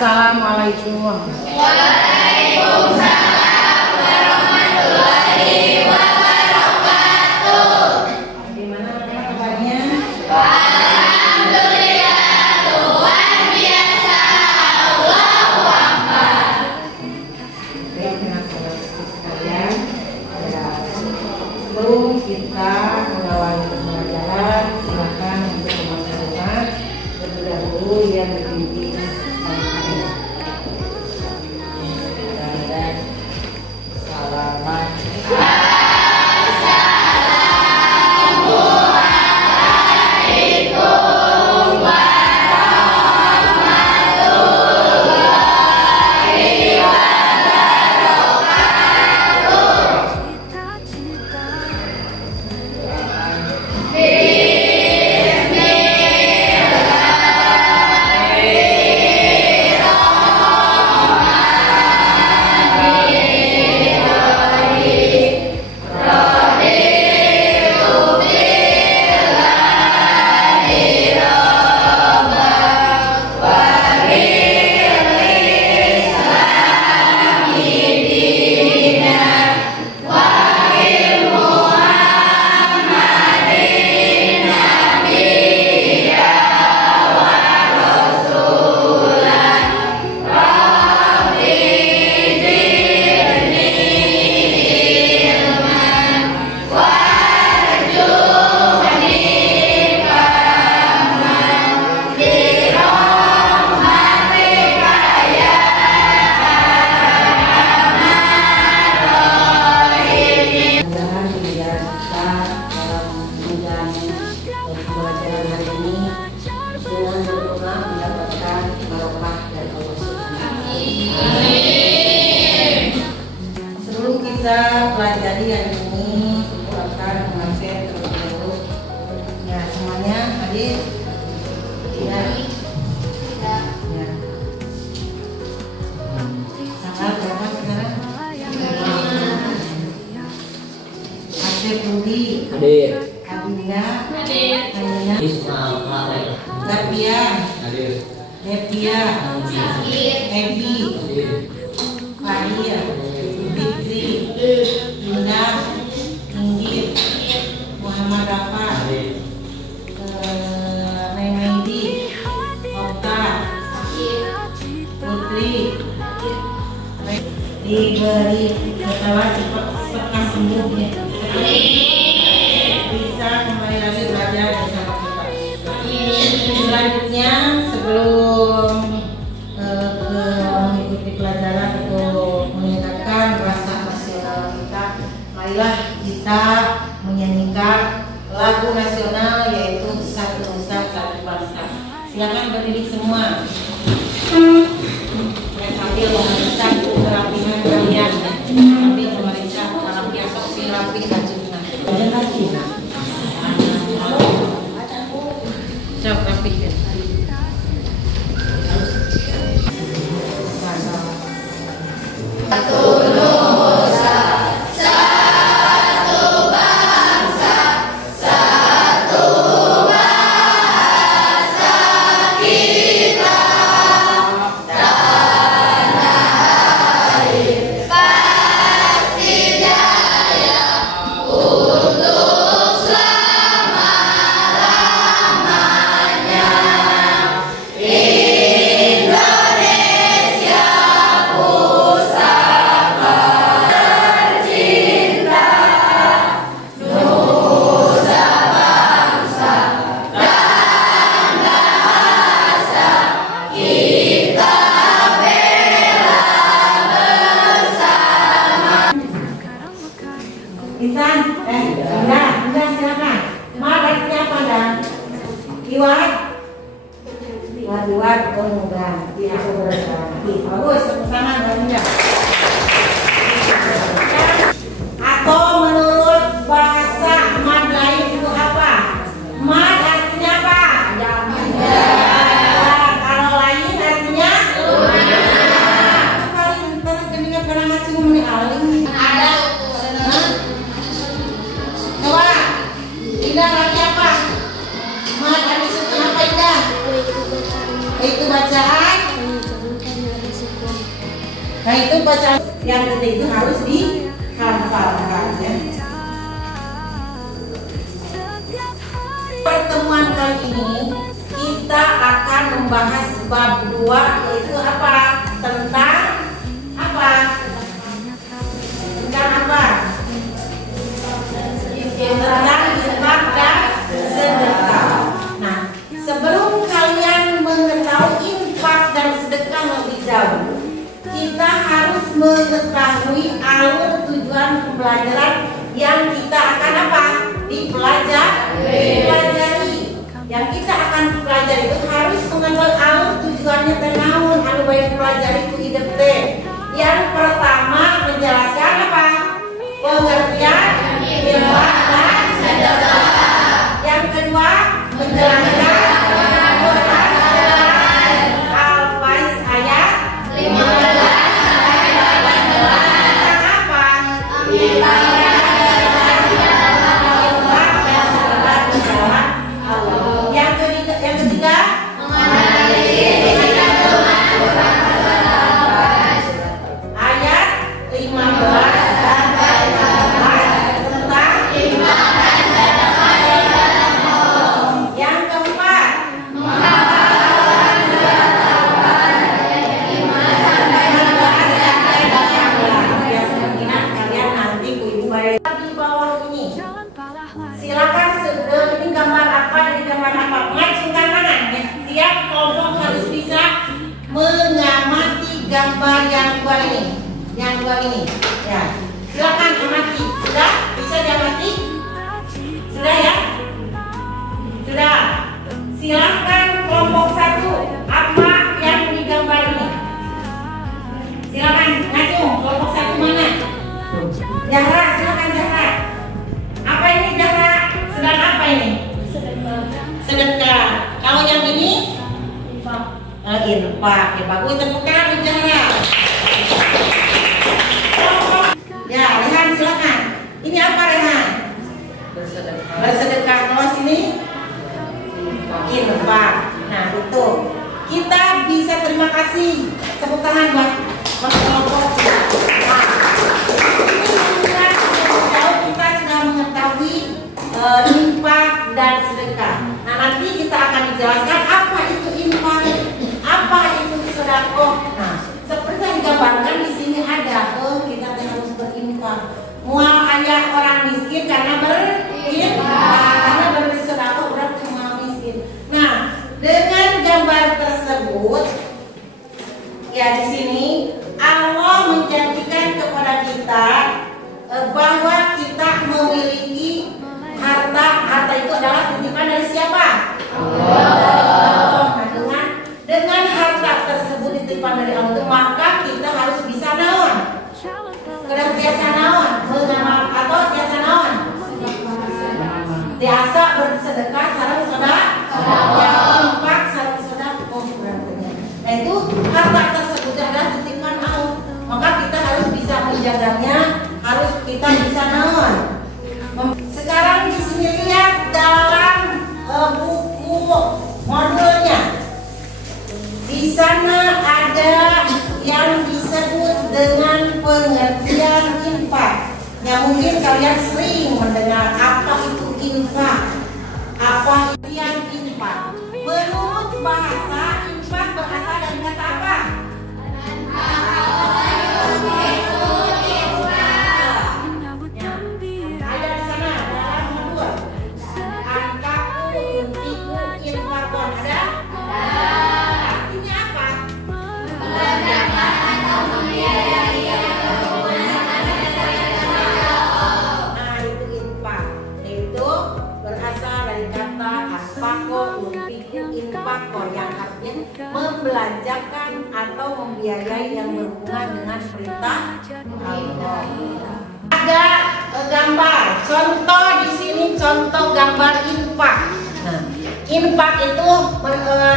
Assalamualaikum. Waalaikumsalam warahmatullahi wabarakatuh. Bagaimana kabarnya? Alhamdulillah, Tuhan biasa, Allahu Akbar. Baik, teman-teman sekalian, sebelum kita mengawali pembelajaran, silakan untuk membaca doa terlebih dahulu yang dipimpin oleh Ayah. Dan salaman. Kita pelajari hari ini, Ibu akan mengajar terlebih dahulu. Ya, semuanya hadir? Tidak? Ya. Tanggal berapa sekarang? Aceh Budi. Hadir. Abinda. Hadir. Amina. Zapia. Hadir. Nepia. Ebi. Faria. Fitri. Indah. Inggit. Muhammad Rafa. Neng Mendi. Okta. Putri. Diberi ketawa cepat sembuh ya. Bisa kembali lagi belajar bersama kita. Selanjutnya sebelum mengikuti pelajaran untuk meningkatkan rasa nasional kita, marilah kita menyanyikan lagu nasional yaitu Satu Nusa Satu Bangsa. Silakan berdiri semua. Dan sambil memeriksa kerapihan kalian, sambil memeriksa dalam besok si rapi bajuna. Dan lagi. Cok rapi ya. Satu Nusa, satu bangsa, satu bahasa kita. Tanah air pasti jaya untuk selama-lamanya. Indonesia pusaka tercinta, nusa bangsa dan bahasa kita bela bersama. Insan, enggak silakan. Mat artinya apa dah? Iwat. Iwat, oh enggak. Iya, berarti. Bagus, tepuk tangan banyak. Atau menurut bahasa Mat lain itu apa? Mat artinya apa? Ya. Kalau lain artinya? Paling terus keningat karena masih ngomongin aling. Ada Coba, Indah lagi apa? Mat ada apa Indah? Itu bacaan Nah itu bacaan yang ketiga itu harus dihafalkan ya. Pertemuan kali ini kita akan membahas bab 2, yaitu apa? Tentang apa? Tentang apa? Tentang infak dan sedekah. Nah, sebelum kalian mengetahui infak dan sedekah lebih jauh, kita harus mengetahui alur tujuan pembelajaran yang kita akan apa? Dipelajari. Yang kita akan pelajari itu harus mengenal alur tujuannya tenaun anu baik pelajari itu hidup teh. Yang pertama menjelaskan apa? Pengertian infak dan sedekah. Yang kedua menjelaskan Al-Faiz ayat 15. Yang dua ini, ya. Silakan amati. Sudah? Bisa diamati? Sudah ya? Sudah. Silakan kelompok 1. Apa yang digambar ini? Silakan ngacung. Kelompok 1 mana? Zahra, silakan Zahra. Apa ini Zahra? Sedang apa ini? Sedekah. Kalau yang ini? Infak. Ya, bagus, tepuk tangan Zahra. Ya, Rehan silakan. Ini apa Rehan? Bersedekah. Kalau sini infak. Nah itu kita bisa terima kasih. Tepuk tangan buat kelompok. Nah, ini kita sudah mengetahui infak dan sedekah. Nah nanti kita akan dijelaskan apa itu infak, apa itu sedekah. Nah seperti yang digambarkan di sini ada. Kita harus berinfak. Mual ayah orang miskin karena berinfak, karena bersedekah berarti mual miskin. Nah, dengan gambar tersebut, ya di sini Allah menjanjikan kepada kita bahwa kita memiliki harta. Harta itu adalah titipan dari siapa? Allah. Nah, dengan harta tersebut titipan dari Allah, maka kita harus bisa naon. Kedang biasa naon, mengamal atau biasa naon. Biasa bersedekah, sareng sedekah, infak, sareng sedekah. Nah itu harta tersebut adalah titipan Allah. Maka kita harus bisa menjaganya, harus kita bisa naon. Sekarang di sini lihat dalam buku modulnya. Di sana ada yang disebut dengan pengertian infak. Yang mungkin kalian sering mendengar apa itu infak, apa pengertian infak. Menurut bahasa, infak berasal dari kata apa? Ada di sana dalam modul. Angkaku, intiku, infakon ada? Artinya apa? Mengerjakan atau membiayai. Nah itu infak. Itu berasal dari kata asfako, unfiku, infakon yang artinya membelanjakan atau membiayai yang berhubungan dengan perintah Allah. Ada gambar, contoh di sini contoh gambar infak. Nah, infak itu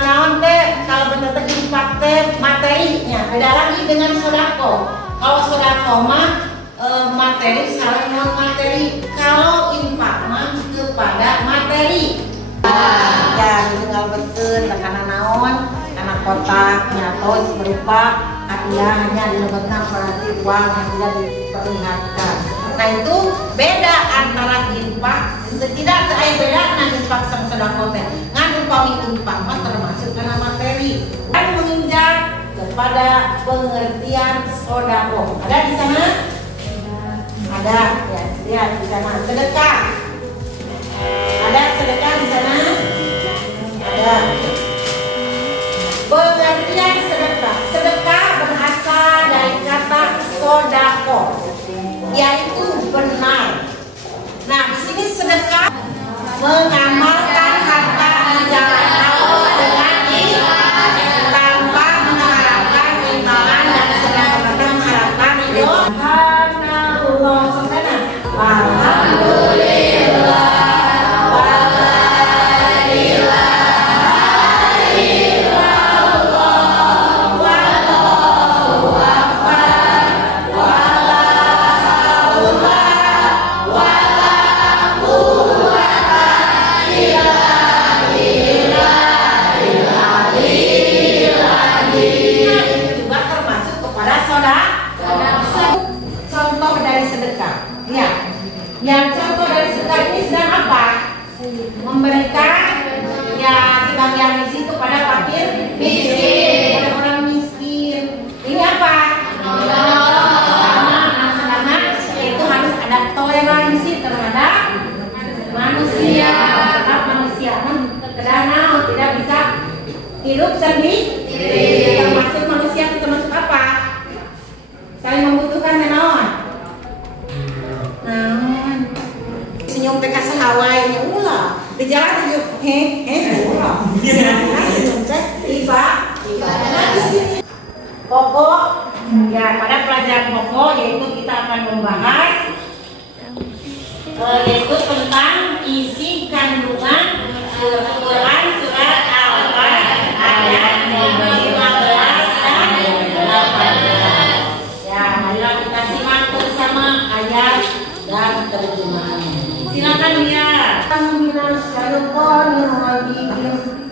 naon teh kalau benar infak teh materinya. Beda lagi dengan sodako. Kalau sodako mah materi salah non materi. Kalau infak mah kepada materi. Ya tinggal betul tekanan naon karena kotak nyatos berupa hadiah hanya dilebetna berarti uang yang tidak diperlihatkan. Nah itu beda antara infak, tidak ada beda dengan infak sang sedekah teh. Ngan upami infak mah termasuk karena materi dan menginjak kepada pengertian sedekah. Ada di sana? Ada ya di sana. Sedekah. Ada sedekah di sana? Ada. Pengertian sedekah. Sedekah berasal dari kata sedekah, yaitu benar. Nah, di sini sedekah mengamalkan harta di jalan Allah dengan ikhlas tanpa mengharapkan imbalan dan sedekah mengharapkan ridho. Subhanallah, alhamdulillah. Yang contoh dari sedekah ini sedang apa? Memberikan ya sebagian isi kepada fakir miskin, kepada orang miskin. Ini apa? Karena itu harus ada toleransi terhadap manusia. Terhadap manusia, karena tidak bisa hidup sendiri. Termasuk manusia itu termasuk apa? Saling membutuhkan menawan. Senyum teh kasih Hawaii ulah di jalan tujuh ulah senyum teh tiba di sini pokok ya pada pelajaran pokok yaitu kita akan membahas yaitu tentang isi kandungan Quran surat Al-Baqarah ayat 15 dan 18. Ya, marilah kita simak bersama ayat dan terjemahannya. Silakan lihat.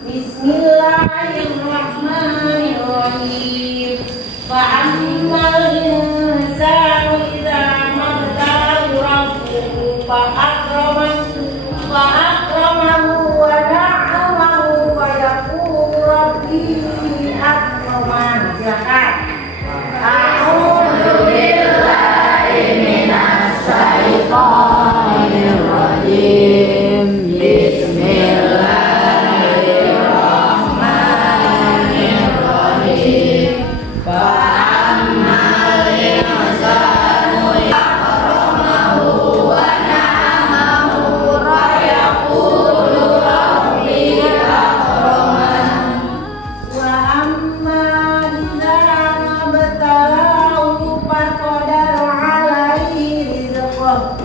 Bismillahirrahmanirrahim. Wa ammal insanu idza mabtalahu rabbuhu fa akramahu wa na'amahu fa yaqulu rabbi akraman. Silakan. A'udzu billahi minas syaitonir rajim. Bismillahirrahmanirrahim. Fa ammal insanu akramahu wa na'amahu fa yaqulu rabbi akraman. Wa ammal insanu mabtalahu faqadara alaihi rizqahu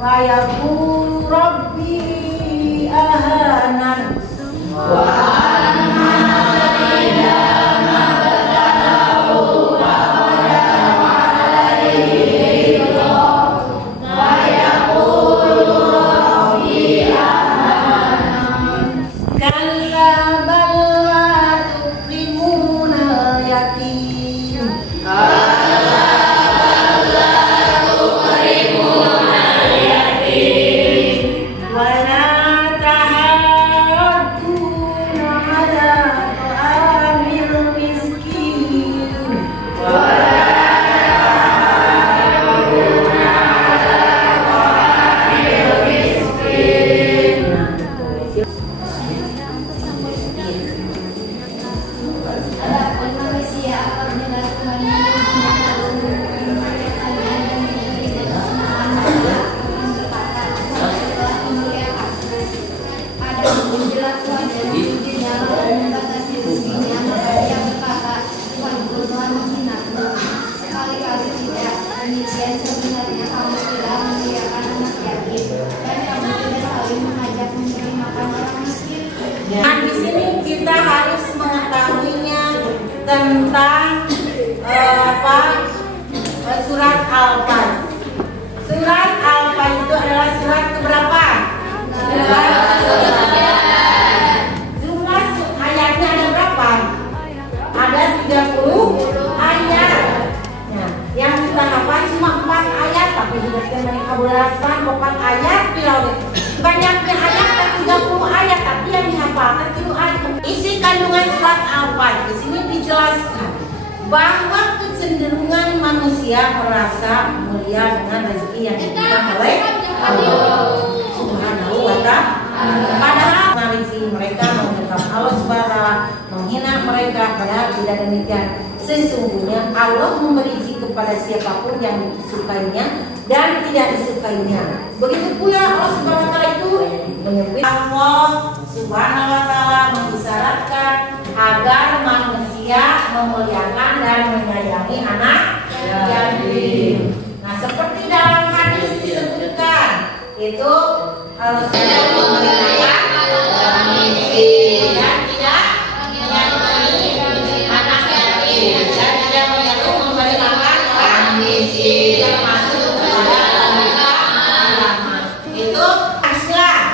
fa yaqulu rabbi ahanan. Wa Nah, di sini kita harus mengetahuinya tentang surat Al-Fajr. Surat Al-Fajr itu adalah surat keberapa? Jumlah ayatnya ada berapa? bahwa kecenderungan manusia merasa mulia dengan rezeki yang diberikan oleh Allah Subhanahu wa Ta'ala. Padahal rezeki mereka menganggap Allah Subhanahu wa Ta'ala menghina mereka, padahal tidak demikian. Sesungguhnya Allah memberi rezeki kepada siapapun yang disukainya dan tidak disukainya. Begitu pula Allah Subhanahu wa Ta'ala itu menyebut Allah Subhanahu wa Ta'ala mengisyaratkan agar manusia memuliakan dan menyayangi anak yatim. Nah, seperti dalam hadis disebutkan itu harus memuliakan orang miskin dan tidak menyayangi anak yatim dan tidak memberi makan orang miskin termasuk kepada wanita itu Islam.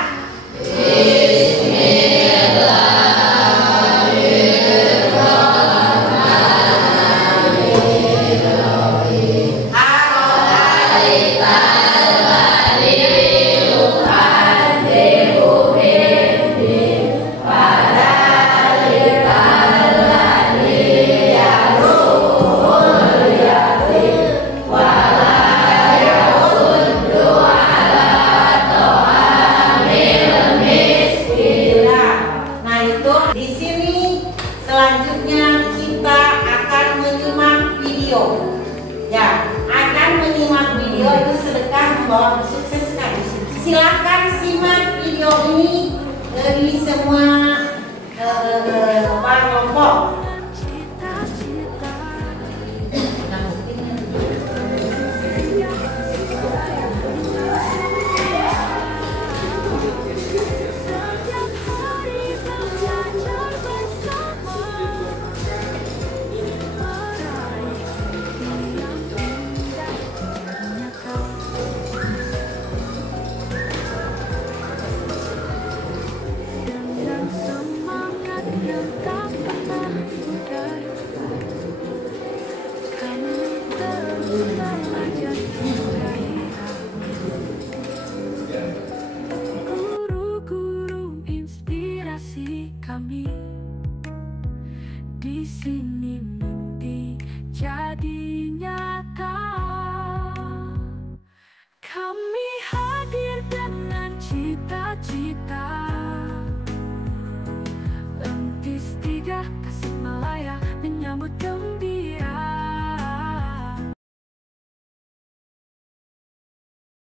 Selanjutnya kita akan menyimak video. Ya, akan menyimak video itu sedekah membawa kesuksesan. Silakan simak video ini dari semua kelompok. Guru-guru inspirasi kami, di sini mimpi jadi nyata. Kami